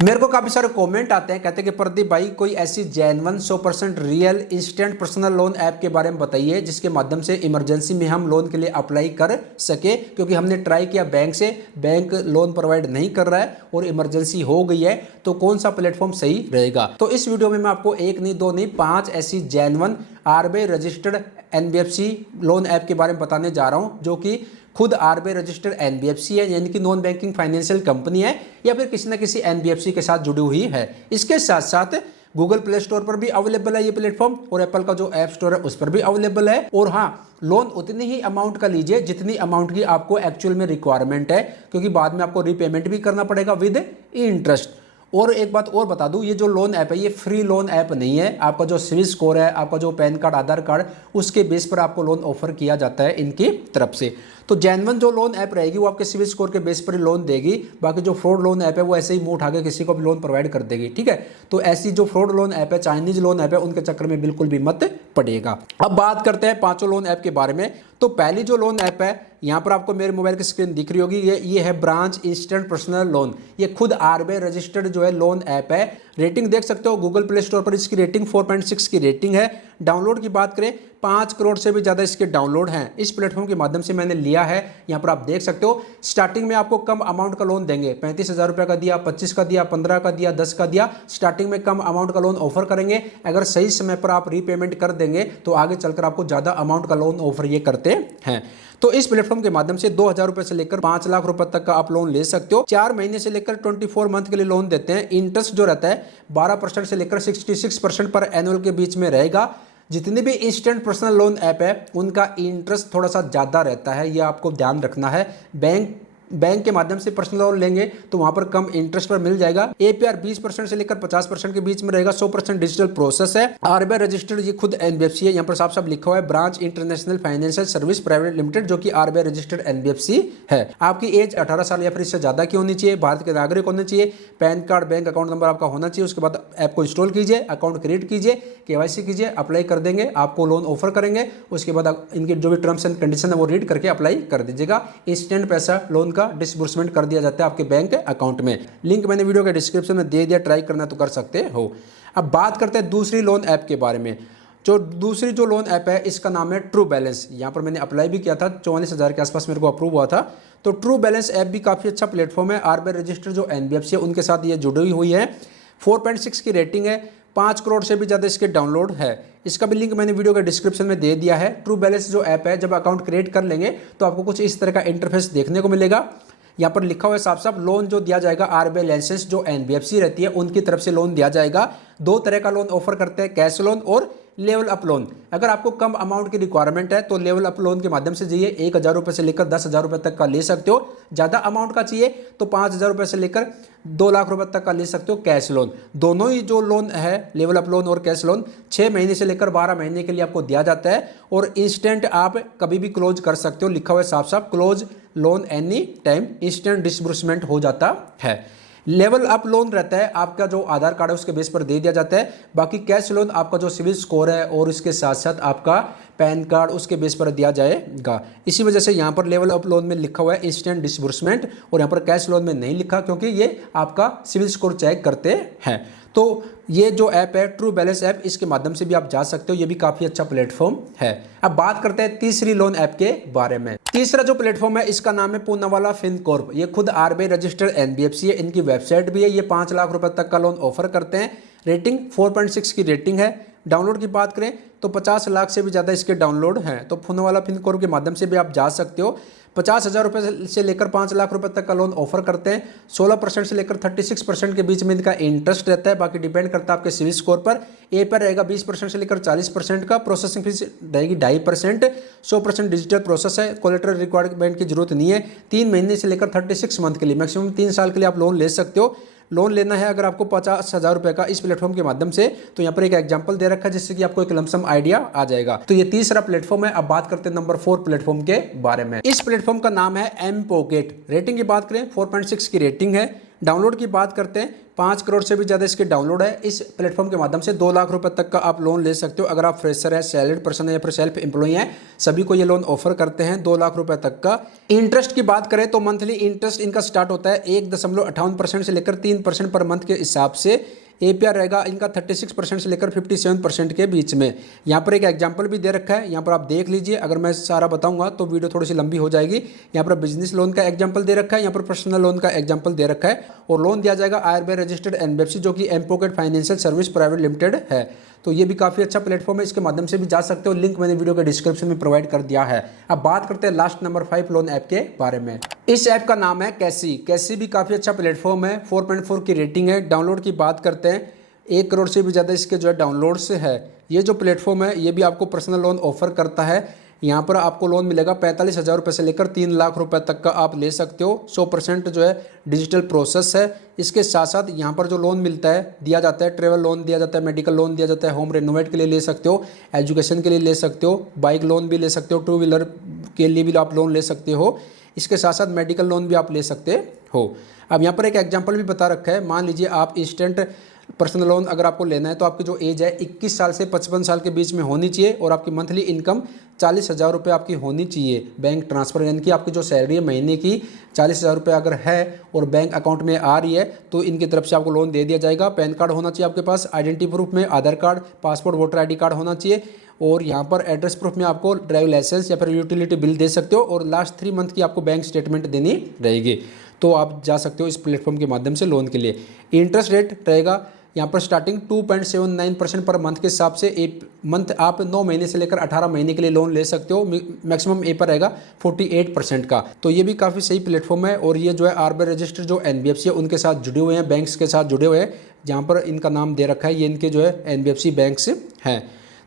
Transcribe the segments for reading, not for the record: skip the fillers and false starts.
मेरे को काफी सारे कमेंट आते हैं, कहते हैं कि प्रदीप भाई कोई ऐसी genuine 100% real instant personal loan app के बारे में बताइए जिसके माध्यम से इमरजेंसी में हम लोन के लिए अप्लाई कर सके, क्योंकि हमने ट्राई किया बैंक से, बैंक लोन प्रोवाइड नहीं कर रहा है और इमरजेंसी हो गई है, तो कौन सा प्लेटफॉर्म सही रहेगा। तो इस वीडियो में मैं आपको एक नहीं दो नहीं 5 ऐसी genuine RBI registered NBFC loan app के बारे में बताने जा रहा हूं, जो कि खुद आरबीआई रजिस्टर्ड एनबीएफसी है, यानी कि नॉन बैंकिंग फाइनेंशियल कंपनी है या फिर किसी न किसी एनबीएफसी के साथ जुड़ी हुई है। इसके साथ साथ गूगल प्ले स्टोर पर भी अवेलेबल है ये प्लेटफॉर्म, और एप्पल का जो ऐप स्टोर है उस पर भी अवेलेबल है। और हाँ, लोन उतनी ही अमाउंट का लीजिए जितनी अमाउंट की आपको एक्चुअल में रिक्वायरमेंट है, क्योंकि बाद में आपको रीपेमेंट भी करना पड़ेगा विद इंटरेस्ट। और एक बात और बता दूं, ये जो लोन ऐप है ये फ्री लोन ऐप नहीं है। आपका जो सिविल स्कोर है, आपका जो पैन कार्ड, आधार कार्ड, उसके बेस पर आपको लोन ऑफर किया जाता है इनकी तरफ से। तो जेन्युइन जो लोन ऐप रहेगी वो आपके सिविल स्कोर के बेस पर लोन देगी। बाकी जो फ्रॉड लोन ऐप है वो ऐसे ही मुंह उठा के किसी को भी लोन प्रोवाइड कर देगी, ठीक है। तो ऐसी जो फ्रॉड लोन ऐप है, चाइनीज लोन ऐप है, उनके चक्कर में बिल्कुल भी मत पड़ेगा। अब बात करते हैं 5 लोन ऐप के बारे में। तो पहली जो लोन ऐप है, यहाँ पर आपको मेरे मोबाइल की स्क्रीन दिख रही होगी, ये है ब्रांच इंस्टेंट पर्सनल लोन। ये खुद आरबीआई रजिस्टर्ड जो है लोन ऐप है। रेटिंग देख सकते हो गूगल प्ले स्टोर पर, इसकी रेटिंग 4.6 की रेटिंग है। डाउनलोड की बात करें, 5 करोड़ से भी ज़्यादा इसके डाउनलोड हैं। इस प्लेटफॉर्म के माध्यम से मैंने लिया है। यहाँ पर आप देख सकते हो स्टार्टिंग में आपको कम अमाउंट का लोन देंगे, 35,000 रुपये का दिया, 25 का दिया, 15 का दिया, 10 का दिया। स्टार्टिंग में कम अमाउंट का लोन ऑफर करेंगे। अगर सही समय पर आप रीपेमेंट कर देंगे तो आगे चलकर आपको ज़्यादा अमाउंट का लोन ऑफर ये करते हैं। तो इस प्लेटफॉर्म के माध्यम से 2,000 रुपए से लेकर 5 लाख रुपए तक का आप लोन ले सकते हो। 4 महीने से लेकर 24 मंथ के लिए लोन देते हैं। इंटरेस्ट जो रहता है 12% से लेकर 66% पर एनुअल के बीच में रहेगा। जितने भी इंस्टेंट पर्सनल लोन ऐप है उनका इंटरेस्ट थोड़ा सा ज़्यादा रहता है, यह आपको ध्यान रखना है। बैंक के माध्यम से पर्सनल लोन लेंगे तो वहां पर कम इंटरेस्ट पर मिल जाएगा। एपीआर 20% से लेकर 50% के बीच में रहेगा। 100% डिजिटल प्रोसेस है। आरबीआई रजिस्टर्ड ये खुद एनबीएफसी है। यहाँ पर साफ साफ लिखा हुआ है branch international financial service private limited, जो कि आरबीआई रजिस्टर्ड एनबीएफसी है। आपकी एज 18 साल या फिर इससे ज्यादा की होनी चाहिए। भारत के नागरिक होने चाहिए। Pan card, bank account number आपका होना चाहिए। उसके बाद ऐप को इंस्टॉल कीजिए, अकाउंट क्रिएट कीजिए, केवाईसी कीजिए, अप्लाई कर देंगे, आपको लोन ऑफर करेंगे। उसके बाद इनके जो भी टर्म्स एंड कंडीशन है वो रीड करके अप्लाई कर दीजिएगा। इंस्टेंट पैसा लोन का डिसबर्समेंट कर दिया जाता है आपके बैंक अकाउंट में। लिंक मैंने वीडियो के डिस्क्रिप्शन में दे दिया, ट्राई करना तो कर सकते हो। अब बात करते हैं दूसरी लोन ऐप के बारे में। जो दूसरी जो लोन ऐप है इसका नाम है ट्रू बैलेंस। यहाँ पर मैंने अप्लाई भी किया था, 44,000 के आसपास मेरे को अप्रूव हुआ था। तो ट्रू बैलेंस ऐप भी काफ़ी अच्छा प्लेटफॉर्म है। आरबीआई रजिस्टर्ड जो एनबीएफसी है उनके साथ ये जुड़ी हुई है। 4.6 की रेटिंग है। 5 करोड़ से भी ज़्यादा इसके डाउनलोड है। इसका भी लिंक मैंने वीडियो के डिस्क्रिप्शन में दे दिया है। ट्रू बैलेंस जो ऐप है, जब अकाउंट क्रिएट कर लेंगे तो आपको कुछ इस तरह का इंटरफेस देखने को मिलेगा। यहाँ पर लिखा हुआ है साफ साफ, लोन जो दिया जाएगा आरबीआई लाइसेंस जो एनबीएफसी रहती है उनकी तरफ से लोन दिया जाएगा। 2 तरह का लोन ऑफर करते हैं, कैश लोन और लेवल अप लोन। अगर आपको कम अमाउंट की रिक्वायरमेंट है तो लेवल अप लोन के माध्यम से जाइए, 1,000 रुपये से लेकर 10,000 रुपये तक का ले सकते हो। ज़्यादा अमाउंट का चाहिए तो 5,000 रुपये से लेकर 2 लाख रुपये तक का ले सकते हो कैश लोन। दोनों ही जो लोन है, लेवल अप लोन और कैश लोन, 6 महीने से लेकर 12 महीने के लिए आपको दिया जाता है। और इंस्टेंट आप कभी भी क्लोज कर सकते हो। लिखा हुआ है साफ साफ, close loan any time, instant disbursement हो जाता है। लेवल अप लोन रहता है, आपका जो आधार कार्ड है उसके बेस पर दे दिया जाता है। बाकी कैश लोन आपका जो सिविल स्कोर है और इसके साथ साथ आपका पैन कार्ड, उसके बेस पर दिया जाएगा। इसी वजह से यहाँ पर लेवल अप लोन में लिखा हुआ है इंस्टेंट डिसबर्समेंट, और यहाँ पर कैश लोन में नहीं लिखा, क्योंकि ये आपका सिविल स्कोर चेक करते हैं। तो ये जो ऐप है ट्रू बैलेंस ऐप, इसके माध्यम से भी आप जा सकते हो। ये भी काफ़ी अच्छा प्लेटफॉर्म है। अब बात करते हैं तीसरी लोन ऐप के बारे में। तीसरा जो प्लेटफॉर्म है इसका नाम है पूनावाला फिनकॉर्प। ये खुद आरबीआई रजिस्टर्ड एनबीएफसी है। इनकी वेबसाइट भी है। ये 5 लाख रुपए तक का लोन ऑफर करते हैं। रेटिंग 4.6 की रेटिंग है। डाउनलोड की बात करें तो 50 लाख से भी ज़्यादा इसके डाउनलोड हैं। तो पूनावाला फिनकॉर्प के माध्यम से भी आप जा सकते हो। 50,000 रुपये से लेकर 5 लाख रुपए तक का लोन ऑफर करते हैं। 16% से लेकर 36% के बीच में इनका इंटरेस्ट रहता है। बाकी डिपेंड करता है आपके सिविल स्कोर पर। ए पर रहेगा 20% से लेकर 40% का। प्रोसेसिंग फीस रहेगी 2.5%। 100% डिजिटल प्रोसेस है। कोलेटरल रिक्वायरमेंट की जरूरत नहीं है। 3 महीने से लेकर 36 मंथ के लिए, मैक्सिमम 3 साल के लिए आप लोन ले सकते हो। लोन लेना है अगर आपको 50,000 रुपये का इस प्लेटफॉर्म के माध्यम से, तो यहाँ पर एक एग्जांपल दे रखा है जिससे कि आपको एक लमसम आइडिया आ जाएगा। तो ये तीसरा प्लेटफॉर्म है। अब बात करते हैं नंबर 4 प्लेटफॉर्म के बारे में। इस प्लेटफॉर्म का नाम है एम पॉकेट। रेटिंग की बात करें 4.6 की रेटिंग है। डाउनलोड की बात करते हैं, 5 करोड़ से भी ज़्यादा इसके डाउनलोड है। इस प्लेटफॉर्म के माध्यम से 2 लाख रुपए तक का आप लोन ले सकते हो। अगर आप फ्रेशर है, सैलरीड पर्सन है या फिर सेल्फ एम्प्लॉय है, सभी को ये लोन ऑफर करते हैं 2 लाख रुपए तक का। इंटरेस्ट की बात करें तो मंथली इंटरेस्ट इनका स्टार्ट होता है 1.58% से लेकर 3% पर मंथ के हिसाब से। APR रहेगा इनका 36% से लेकर 57% के बीच में। यहाँ पर एक एग्जांपल भी दे रखा है, यहाँ पर आप देख लीजिए। अगर मैं सारा बताऊंगा तो वीडियो थोड़ी सी लंबी हो जाएगी। यहाँ पर बिजनेस लोन का एग्जांपल दे रखा है, यहाँ पर पर्सनल लोन का एग्जांपल दे रखा है। और लोन दिया जाएगा RBI रजिस्टर्ड NBFC जो कि M pocket financial service private limited है। तो ये भी काफ़ी अच्छा प्लेटफॉर्म है, इसके माध्यम से भी जा सकते हो। लिंक मैंने वीडियो के डिस्क्रिप्शन में प्रोवाइड कर दिया है। अब बात करते हैं लास्ट नंबर 5 लोन ऐप के बारे में। इस ऐप का नाम है कैसी। कैसी भी काफ़ी अच्छा प्लेटफॉर्म है, 4.4 की रेटिंग है। डाउनलोड की बात करते हैं, 1 करोड़ से भी ज़्यादा इसके जो है डाउनलोड से है। ये जो प्लेटफॉर्म है ये भी आपको पर्सनल लोन ऑफर करता है। यहाँ पर आपको लोन मिलेगा 45,000 रुपये से लेकर 3 लाख रुपए तक का आप ले सकते हो। 100% जो है डिजिटल प्रोसेस है। इसके साथ साथ यहाँ पर जो लोन मिलता है, दिया जाता है, ट्रेवल लोन दिया जाता है, मेडिकल लोन दिया जाता है, होम रेनोवेट के लिए ले सकते हो, एजुकेशन के लिए ले सकते हो, बाइक लोन भी ले सकते हो, 2 व्हीलर के लिए भी आप लोन ले सकते हो। इसके साथ साथ मेडिकल लोन भी आप ले सकते हो। अब यहाँ पर एक एग्जाम्पल भी बता रखा है। मान लीजिए आप इंस्टेंट पर्सनल लोन अगर आपको लेना है तो आपकी जो एज है 21 साल से 55 साल के बीच में होनी चाहिए और आपकी मंथली इनकम 40,000 रुपये आपकी होनी चाहिए। बैंक ट्रांसफ़र यानी कि आपकी जो सैलरी है महीने की 40,000 रुपये अगर है और बैंक अकाउंट में आ रही है तो इनकी तरफ से आपको लोन दे दिया जाएगा। पैन कार्ड होना चाहिए आपके पास, आइडेंटिटी प्रूफ में Aadhaar card, passport, voter ID card होना चाहिए। और यहाँ पर एड्रेस प्रूफ में आपको ड्राइविंग लाइसेंस या फिर यूटिलिटी बिल दे सकते हो। और लास्ट 3 मंथ की आपको बैंक स्टेटमेंट देनी रहेगी। तो आप जा सकते हो इस प्लेटफॉर्म के माध्यम से लोन के लिए। इंटरेस्ट रेट रहेगा यहाँ पर स्टार्टिंग 2.79% पर मंथ के हिसाब से। एक मंथ आप 9 महीने से लेकर 18 महीने के लिए लोन ले सकते हो। मैक्सिमम APR रहेगा 48% का। तो ये भी काफ़ी सही प्लेटफॉर्म है। और ये जो है RBI रजिस्टर्ड जो NBFC है उनके साथ जुड़े हुए हैं, बैंक्स के साथ जुड़े हुए हैं, जहाँ पर इनका नाम दे रखा है। ये इनके जो है NBFC बैंक्स हैं।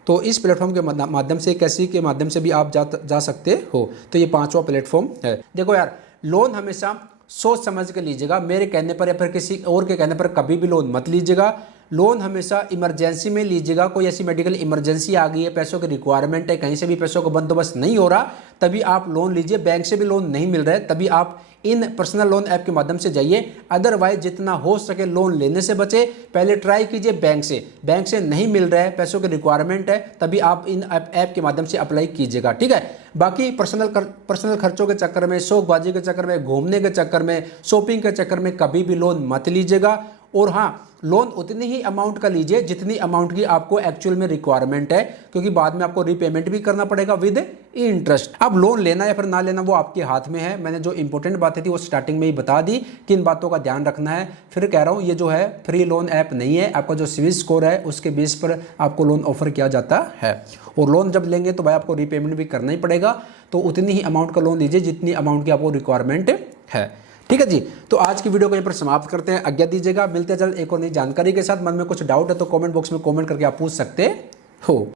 तो इस प्लेटफॉर्म के माध्यम से, कैसी के माध्यम से भी आप जा सकते हो। तो ये 5वां प्लेटफॉर्म है। देखो यार, लोन हमेशा सोच समझ के लीजिएगा। मेरे कहने पर या फिर किसी और के कहने पर कभी भी लोन मत लीजिएगा। लोन हमेशा इमरजेंसी में लीजिएगा। कोई ऐसी मेडिकल इमरजेंसी आ गई है, पैसों की रिक्वायरमेंट है, कहीं से भी पैसों का बंदोबस्त नहीं हो रहा, तभी आप लोन लीजिए। बैंक से भी लोन नहीं मिल रहा है तभी आप इन पर्सनल लोन ऐप के माध्यम से जाइए। अदरवाइज जितना हो सके लोन लेने से बचे। पहले ट्राई कीजिए बैंक से। बैंक से नहीं मिल रहा है, पैसों की रिक्वायरमेंट है, तभी आप इन ऐप के माध्यम से अप्लाई कीजिएगा, ठीक है। बाकी पर्सनल खर्चों के चक्कर में, शौकबाजी के चक्कर में, घूमने के चक्कर में, शॉपिंग के चक्कर में कभी भी लोन मत लीजिएगा। और हाँ, लोन उतनी ही अमाउंट का लीजिए जितनी अमाउंट की आपको एक्चुअल में रिक्वायरमेंट है, क्योंकि बाद में आपको रीपेमेंट भी करना पड़ेगा विद इंटरेस्ट। अब लोन लेना या फिर ना लेना वो आपके हाथ में है। मैंने जो इंपॉर्टेंट बातें थी वो स्टार्टिंग में ही बता दी, किन बातों का ध्यान रखना है। फिर कह रहा हूँ, ये जो है फ्री लोन ऐप नहीं है। आपका जो सिविल स्कोर है उसके बेस पर आपको लोन ऑफर किया जाता है। और लोन जब लेंगे तो भाई आपको रीपेमेंट भी करना ही पड़ेगा। तो उतनी ही अमाउंट का लोन लीजिए जितनी अमाउंट की आपको रिक्वायरमेंट है, ठीक है जी। तो आज की वीडियो को यहीं पर समाप्त करते हैं। आज्ञा दीजिएगा, मिलते हैं जल्द एक और नई जानकारी के साथ। मन में कुछ डाउट है तो कमेंट बॉक्स में कमेंट करके आप पूछ सकते हो।